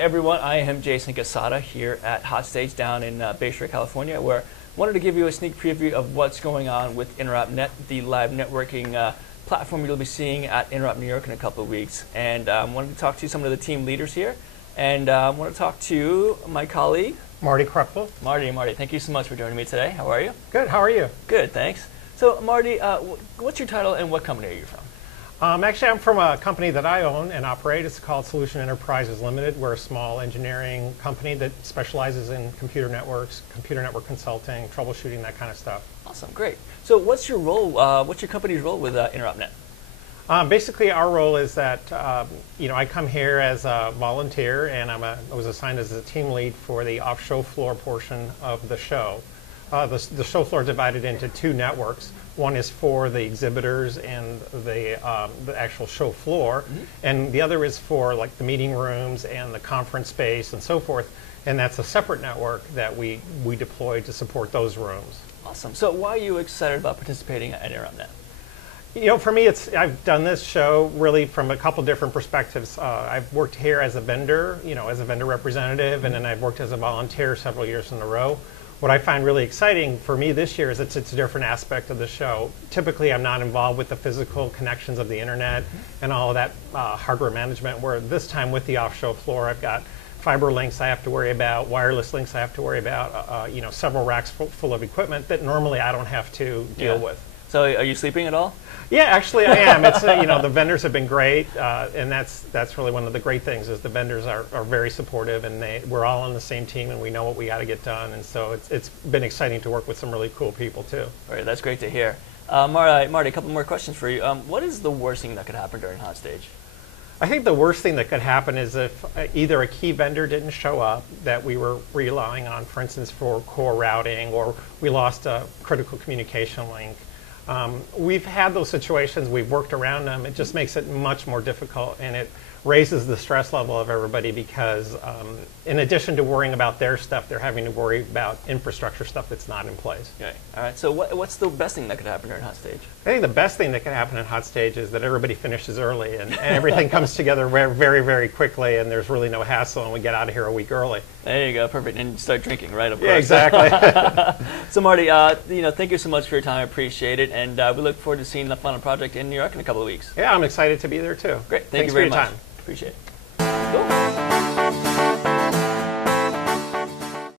everyone, I am Jason Quesada here at Hot Stage down in Bay Shore, California, where I wanted to give you a sneak preview of what's going on with InteropNet, the live networking platform you'll be seeing at Interop New York in a couple of weeks. And I wanted to talk to some of the team leaders here, and I want to talk to my colleague, Marty Krepfl. Marty, thank you so much for joining me today. How are you? Good, how are you? Good, thanks. So Marty, what's your title and what company are you from? Actually, I'm from a company that I own and operate. It's called Solution Enterprises Limited. We're a small engineering company that specializes in computer networks, computer network consulting, troubleshooting, that kind of stuff. Awesome, great. So what's your role, what's your company's role with InteropNet? Basically, our role is that I come here as a volunteer, and I was assigned as a team lead for the off-show floor portion of the show. The show floor is divided into two networks. One is for the exhibitors and the actual show floor, and the other is for like the meeting rooms and the conference space and so forth. And that's a separate network that we deploy to support those rooms. Awesome. So why are you excited about participating at InteropNet? You know, for me, I've done this show really from a couple different perspectives. I've worked here as a vendor, as a vendor representative, and then I've worked as a volunteer several years in a row. What I find really exciting for me this year is it's a different aspect of the show. Typically, I'm not involved with the physical connections of the internet and all of that hardware management, where this time with the off-show floor, I've got fiber links I have to worry about, wireless links I have to worry about, several racks full of equipment that normally I don't have to deal with. So are you sleeping at all? Yeah, actually I am. It's the vendors have been great, and that's really one of the great things is the vendors are very supportive, and we're all on the same team, and we know what we got to get done, and so it's been exciting to work with some really cool people too. All right, that's great to hear. Marty, a couple more questions for you. What is the worst thing that could happen during Hot Stage? I think the worst thing that could happen is if either a key vendor didn't show up that we were relying on, for instance, for core routing, or we lost a critical communication link. We've had those situations, we've worked around them. It just makes it much more difficult, and it raises the stress level of everybody because in addition to worrying about their stuff, they're having to worry about infrastructure stuff that's not in place. Okay. All right, so what's the best thing that could happen during Hot Stage? I think the best thing that could happen in Hot Stage is that everybody finishes early and everything comes together very, very quickly, and there's really no hassle, and we get out of here a week early. There you go, perfect, and start drinking, right? Of course. Yeah, exactly. So Marty, thank you so much for your time. I appreciate it, and we look forward to seeing the final project in New York in a couple of weeks. Yeah, I'm excited to be there too. Great, thank Thanks you very for your much. time. Appreciate it.